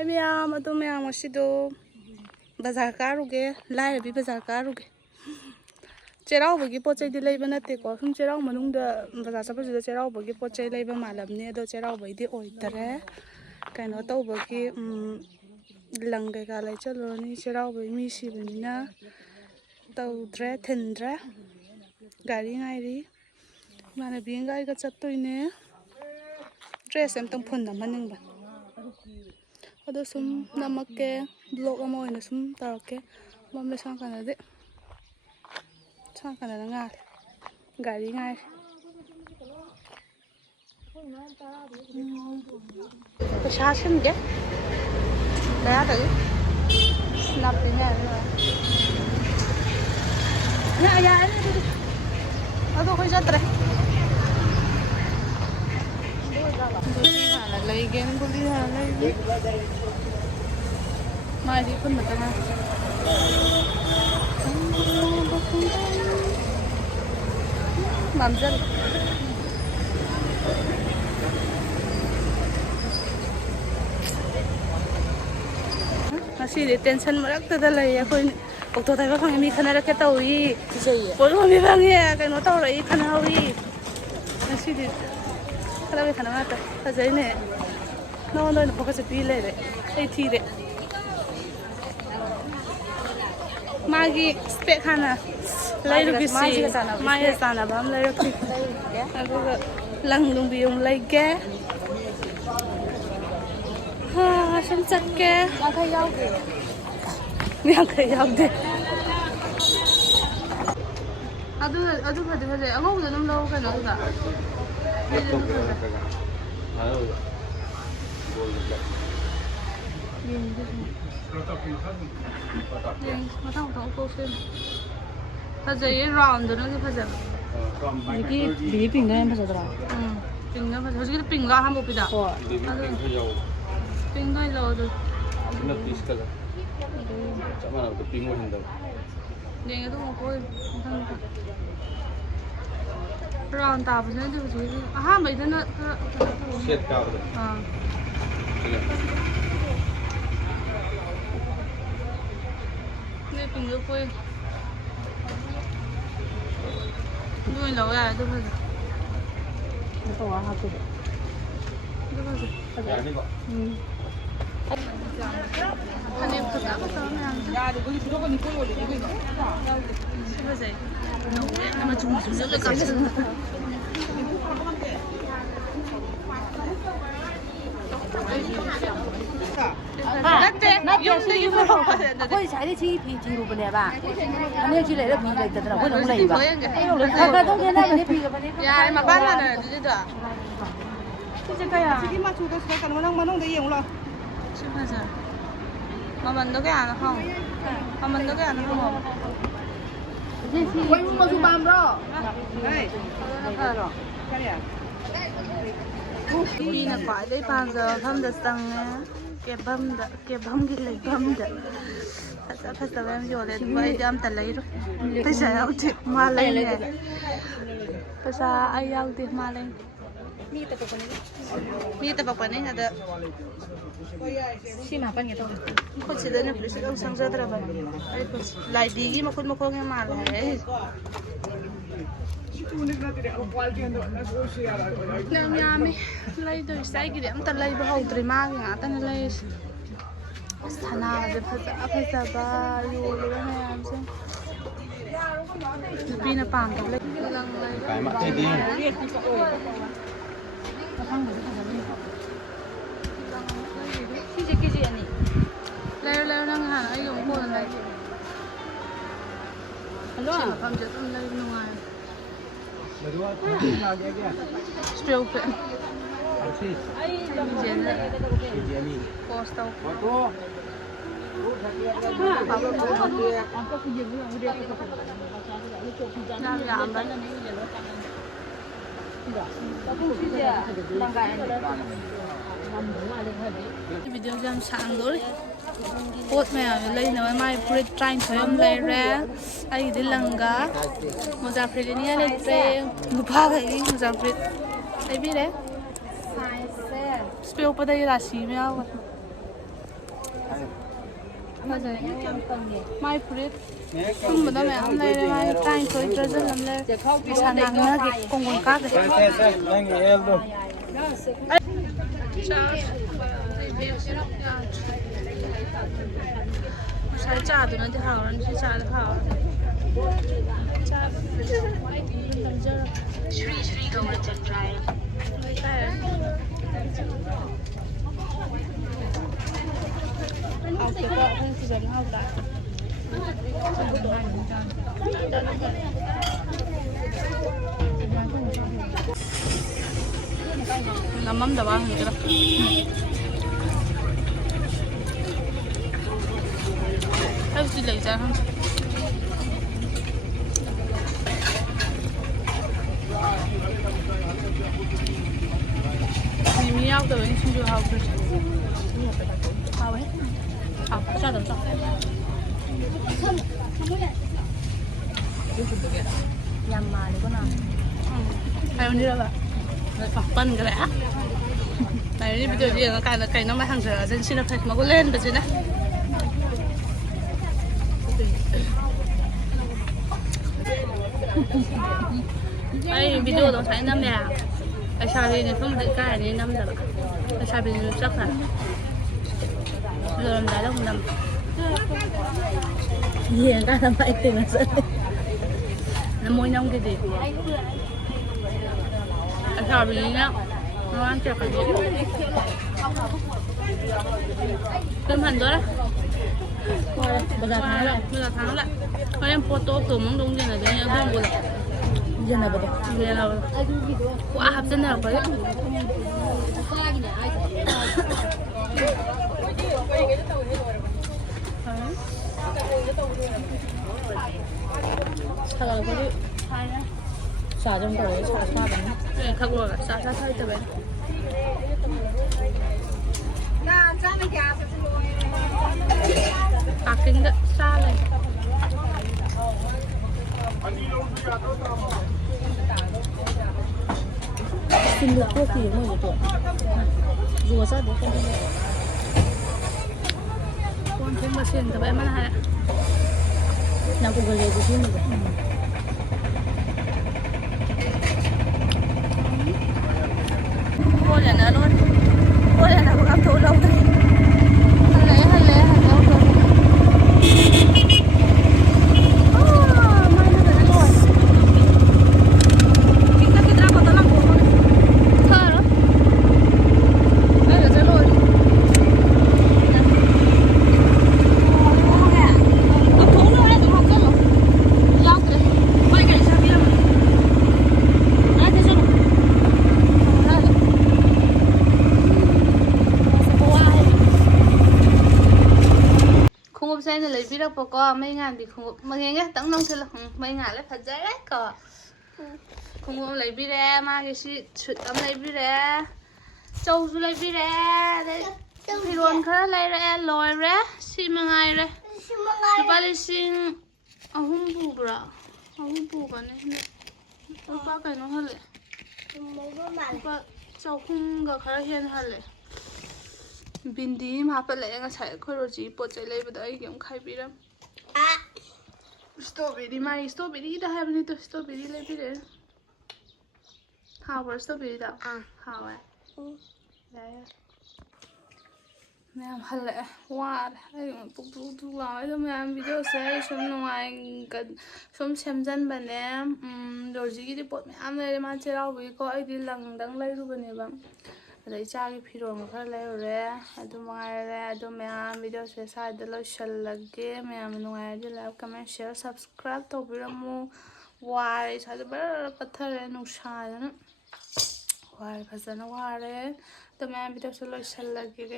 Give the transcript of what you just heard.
Hai miyam, ado miyam asido bazar karuge, leire bi bazar karuge. Cherau bagi pochai di leiba nate ko, sum cherau manungda bazar sapasida cherau bagi pochai leiba malamne ado cherau bagi di oitare. Kaino tau bagi langai ka lai chaloni cherau bagi mi sibina tau twre tendre gari ngairi mana bingai ka chattoine dress em tang phun namaning ba ado sum namakke blog ama oina sum tarake mamle sangkana de sangkana ngal gari ngai Passion ge kaya tadi snap ini ada ya ini aduh kau jatuh lagi beli lagi mari pun betul mamjal masih di tension merak tu dah lah ya kau waktu tadi kau kami kena rakyat tahu i boleh kami bangya kan mau tahu lagi kena tahu i masih di kalau kami kena mata saja ini no pokok sepile deh IT deh magi spek kana leire bisi maya sana bam leire ki aku langlung biung leige ha sum chakke yang khayau de adu phade angau da num lo kana da matang ko sen phajai round da ni phajai bi ping da phajai da ping da phajai hoji ping la ham bo pi da ping dai lo do na piece kala chama na to ping mo hinda deng ado ko round ta phajai du ji aha mai da na set ka ping được quên nuôi lâu à đâu bao giờ đâu à học được đâu bao giờ anh em thật đã có sao này ăn chứ bao giờ mà chúng rất là cảm xúc会采的起皮记录不呢吧？俺那去来的皮来得了，我能来吧？看看冬天那个的皮个不呢？呀，嘛办了呢，这个。这个呀。这嘛出的才可能弄得用了。是不是？嘛问到个样子好，嘛问到个样子好。quay mà chụp bàn đó này đi là phải đấy bàn giờ thăm được tăng kẹp băm cái lấy băm đó thật sự em vô để vậy thì em tự lấy rồi bây giờ em chịu mà lấy này bây giờ ai ao thì mà lấy mi tập bọc này ada si mapan gitu kok sih dan beli sedang sang sadar apa lai digi makon yang malah nam yami lai do sai gidi am ta lai bahau terima nga ta lai sana de phasa ba yo le na am sen pina pam ta lai lang lai cái mặt trên đi cái gì này leo đang hả ai dùng cô này alo không chết tâm leo ngoài still fit cost tao đang làm đấy video jam sang rồi pot mẹ lấy nó mai put train thôi em lấy ra ai đi langa bazar free ni lấy tre lupa cái bazar free ai biết đấy spill pada rashi mẹ Fazay. Mai fruit. Tum bada mayam leire mai tain koi dozen lam leire. Bisa nangna ki kongon ka ke. Sai cha tu na di hao ran si cha di hao. Cha. Shri go with the dry. Mai tai. Hao ke ko kan si jam hao ta. Namam da bang ni ra. Hay gì lấy ra không? Mình要的人就好吃。好呗。好，下等上。Yamna đi con nào. Hay không đi đâu ạ? Phẳng phân cái đã. Này đi bây giờ gì nó cài nó mới hàng giờ dân xin nó phải mà có lên được chứ nè. Ai video đó thấy năm nè. Ai sao đi không được cái này năm rồi. Ai sao đi chắc là. Giờ làm lại đâu không nằm. Gì ta làm vậy từ mà sợ. Nó môi nhông cái gì. Ai sao đi nhá. Nó ăn chắc cái gì. Cơm hành đó. Bây giờ tháng lại. Bây giờ tháng lại. Có em photo từ mong đông như là đấy em không buồn. Dân là bây giờ. Bây giờ quá hấp dẫn nào vậy. Sao là có đi. Xả trong cổ ấy, xả xoa bánh. Để khắc rồi, xả thay từ bên. Tạc kính đất xa này. Xin được quốc kỳ mới được. Rùa sát đấy không được. Con thêm mà xin từ bên mà này. Nào cũng gần lấy của xin được. Cô là nó luôn. Cô là nó cũng thủ lâu thôi. Hành lễ lâu rồi. Mai nó về rồi. Kita apa tolong cô. Thơ đó. Đây là cho rồi. Sen lấy biết đâu có mấy ngàn thì không mà nghe nhá tặng nông thì là mấy ngàn lấy thật dễ đấy cả không có lấy biết ra mà cái gì chụp tấm lấy biết ra châu du lấy biết ra đấy thì luôn khá lấy ra lòi ra xí mà ngày ra thì ba lấy xin không bù ra không bù cái này ba cái nó hơn lệ ba châu không có khá hiền hơn lệ Bindi mà phải lấy ngay sai khơi rồi chỉ bỏ chạy lấy vào đấy giống khai bị lắm. Strawberry mai strawberry đã hay bên đây strawberry lấy bị đấy. Hào vào strawberry đâu? Hào à. Đấy. Mẹ em hay lẽ wow, ai mà bụng bụng nói cho mẹ em video sẽ xem ngoài cần xem dân bên em rồi chỉ đi bỏ mẹ em lấy mà chơi đâu vì có ai đi lần đắng lấy luôn bên này bằng. Đấy cha cái video mà khá lấy rồi adum ngay rồi adum em video sẽ sai để lo share lagi mẹ mình ngay đi like comment share subscribe to video mu why sai để bắt bắt thấy nó sai nữa why phải nó why đấy adum em video sẽ lo share lagi